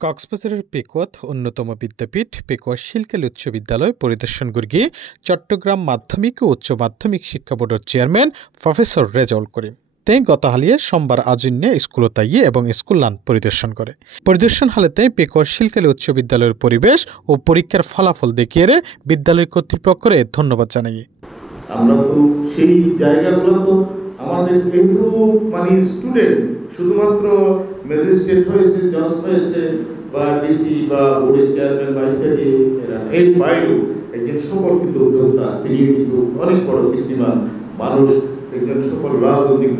কক্সবাজারের পেকুয়াত অন্যতম বিদ্যাপীঠ পেকুয়া শিলকালী উচ্চ বিদ্যালয় পরিদর্শন গিয়ে চট্টগ্রাম মাধ্যমিক ও উচ্চ মাধ্যমিক শিক্ষা বোর্ডের চেয়ারম্যান প্রফেসর রেজাউল করিম তেই গত হালিয়ে সোমবার আজন্যে স্কুল তাইয়ে এবং স্কুল লান পরিদর্শন করে পরিদর্শন হালেতে পেকুয়া শিলকালী উচ্চ বিদ্যালয়ের পরিবেশ ও পরীক্ষার ফলাফল দেখিয়ে বিদ্যালয় কর্তৃপক্ষরে ধন্যবাদ জানাই। আমরা তো সেই জায়গাগুলো তো আমাদের কিন্তু মানে স্টুডেন্ট শুধুমাত্র ম্যাজিস্ট্রেট হয়েছে জজ হয়েছে বা ডিসি বা বোর্ডের চেয়ারম্যান বা ইত্যাদি এর বাইরেও একজন সকল কিন্তু উদ্যোক্তা তিনি কিন্তু অনেক বড় কীর্তিমান মানুষ একজন সকল রাজনৈতিক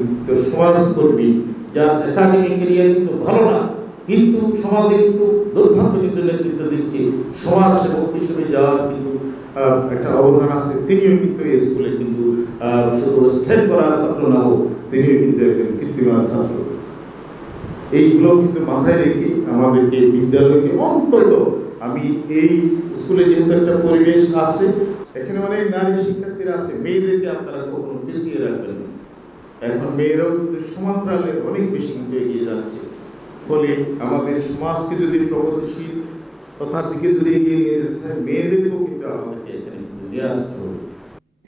সমাজকর্মী যার একাডেমিক ক্যারিয়ার কিন্তু ভালো না কিন্তু সমাজে কিন্তু দুর্দান্ত কিন্তু নেতৃত্ব দিচ্ছে সমাজ সেবক হিসেবে যাওয়ার কিন্তু একটা অবদান আছে তিনিও কিন্তু এই স্কুলে কিন্তু শুধু স্টেট করা ছাত্র না হোক তিনিও কিন্তু একজন কীর্তিমান ছাত্র। এইগুলো কিন্তু মাথায় রেখে আমাদেরকে বিদ্যালয়কে অন্তত আমি এই স্কুলে যেহেতু একটা পরিবেশ আছে এখানে অনেক নারী শিক্ষার্থীরা আছে মেয়েদেরকে আপনারা কখনো পিছিয়ে রাখবেন না এখন মেয়েরাও কিন্তু সমান্তরালে অনেক বেশি কিন্তু এগিয়ে যাচ্ছে ফলে আমাদের সমাজকে যদি প্রগতিশীল কথার দিকে যদি এগিয়ে নিয়ে যেতে চায় মেয়েদেরকেও কিন্তু আমাদেরকে এখানে নিয়ে আসতে হবে।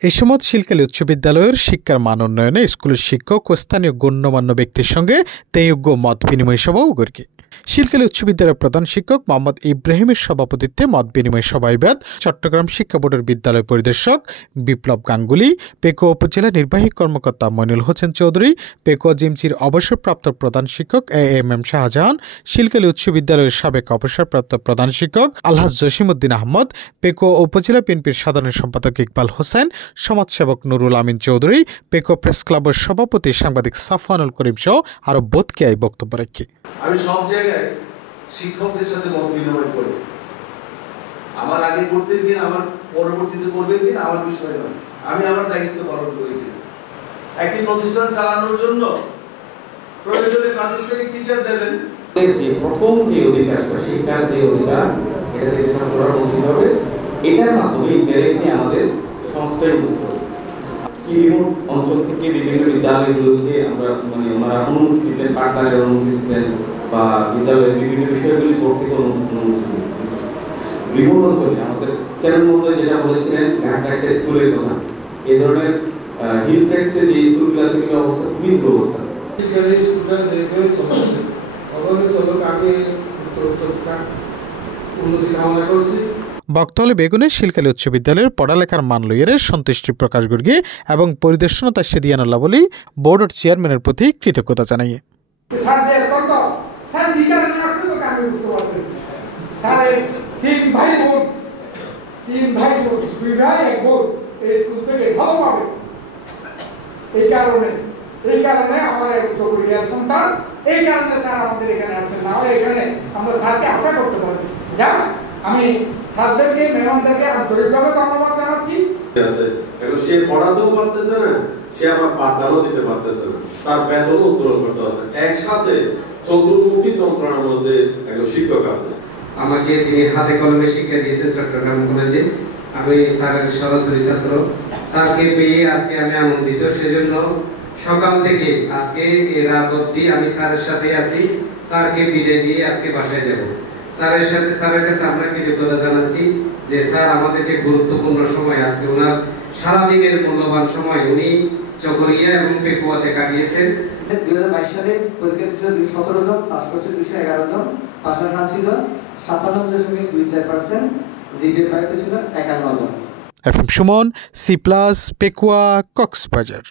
এই সময় শিলকালী উচ্চ বিদ্যালয়ের শিক্ষার মান উন্নয়নে স্কুলের শিক্ষক ও স্থানীয় গণ্যমান্য ব্যক্তির সঙ্গে তেয়োগ্য মত বিনিময় সভাও গড়ি শিলকালী উচ্চ বিদ্যালয়ের প্রধান শিক্ষক মোহাম্মদ ইব্রাহিমের সভাপতিত্বে মত বিনিময় সভায় চট্টগ্রাম শিক্ষা বোর্ডের বিদ্যালয় পরিদর্শক বিপ্লব গাঙ্গুলি পেকুয়া উপজেলা নির্বাহী কর্মকর্তা মইনুল হোসেন চৌধুরী পেকুয়া জিমচির অবসরপ্রাপ্ত প্রধান শিক্ষক এএমএম শাহজাহান শিলকালী উচ্চ বিদ্যালয়ের সাবেক অবসরপ্রাপ্ত প্রধান শিক্ষক আলহাজ জসিমউদ্দিন আহমদ পেকুয়া উপজেলা বিএনপির সাধারণ সম্পাদক ইকবাল হোসেন সমাজসেবক নুরুল আমিন চৌধুরী পেকুয়া প্রেস ক্লাবের সভাপতি সাংবাদিক সাফওয়ানুল করিম সহ আরো বোধকে বক্তব্য রাখি। আমি সব জায়গায় শিক্ষকদের সাথে মত বিনিময় করি আমার আগে করতেন কিনা আমার পরবর্তীতে করবেন কিনা আমার বিষয় নয় আমি আমার দায়িত্ব পালন করি কিনা একটি প্রতিষ্ঠান চালানোর জন্য প্রয়োজনে প্রাতিষ্ঠানিক টিচার দেবেন যে প্রথম যে অধিকার শিক্ষার যে অধিকার এটা থেকে ছাত্ররা বঞ্চিত হবে এটার মাধ্যমে ইনডাইরেক্টলি আমাদের সংস্থায় বুঝতে হবে কি রিমোট অঞ্চল থেকে বিভিন্ন বিদ্যালয়গুলোকে আমরা মানে ওনারা অনুমতি দিতেন পাঠদানের অনুমতি দিতেন বা বিদ্যালয়ের বিভিন্ন বিষয়গুলি করতে কোনো অনুমতি দিতেন রিমোট অঞ্চলে আমাদের চ্যানেল মহোদয় যেটা বলেছিলেন ঢাকা একটা স্কুলের কথা এই ধরনের হিল ট্যাক্সে যে স্কুলগুলো আছে সেগুলো অবস্থা খুবই দুরবস্থা বক্তব্যে বেগুনে শিলকালী উচ্চ বিদ্যালয়ের পড়ালেখার মান লইয়ের সন্তুষ্টি প্রকাশ করি এবং পরিদর্শনতা সেদিয়ানুল্লাহ বলি বোর্ডের চেয়ারম্যানের প্রতি কৃতজ্ঞতা জানাই। এই কারণে আমাদের উচ্চপরিবার সন্তান এই কারণে স্যার আমাদের এখানে আসেন না হয় এখানে আমরা স্যারকে আশা করতে পারি যা আমি স্যারদেরকে ম্যাডামদেরকে আন্তরিকভাবে ধন্যবাদ জানাচ্ছি। এখন সে পড়াতেও পারতেছে না সে আবার পাঠদানও দিতে পারতেছে না তার বেতনও উত্তোলন করতে পারছে একসাথে চতুর্মুখী যন্ত্রণার মধ্যে একজন শিক্ষক আছে। আমাকে তিনি হাতে কলমে শিক্ষা দিয়েছেন চট্টগ্রাম কলেজে আমি স্যারের সরাসরি ছাত্র স্যারকে পেয়ে আজকে আমি আনন্দিত সেজন্য সকাল থেকে আজকে এই রাত অবধি আমি স্যারের সাথে আছি স্যারকে বিদায় দিয়ে আজকে বাসায় যাব স্যারের সাথে স্যারের কাছে আমরা কৃতজ্ঞতা জানাচ্ছি যে স্যার আমাদেরকে গুরুত্বপূর্ণ সময় আজকে ওনার সারাদিনের মূল্যবান সময় উনি চকরিয়া এবং পেকুয়াতে কাটিয়েছেন। 2022 সালে পরীক্ষা ছিল 217 জন পাস করেছে 211 জন পাশের হার ছিল 97.24% জিপিএ 5 ছিল 51 জন। FM Sumon C plus Pekua Cox's Bazar.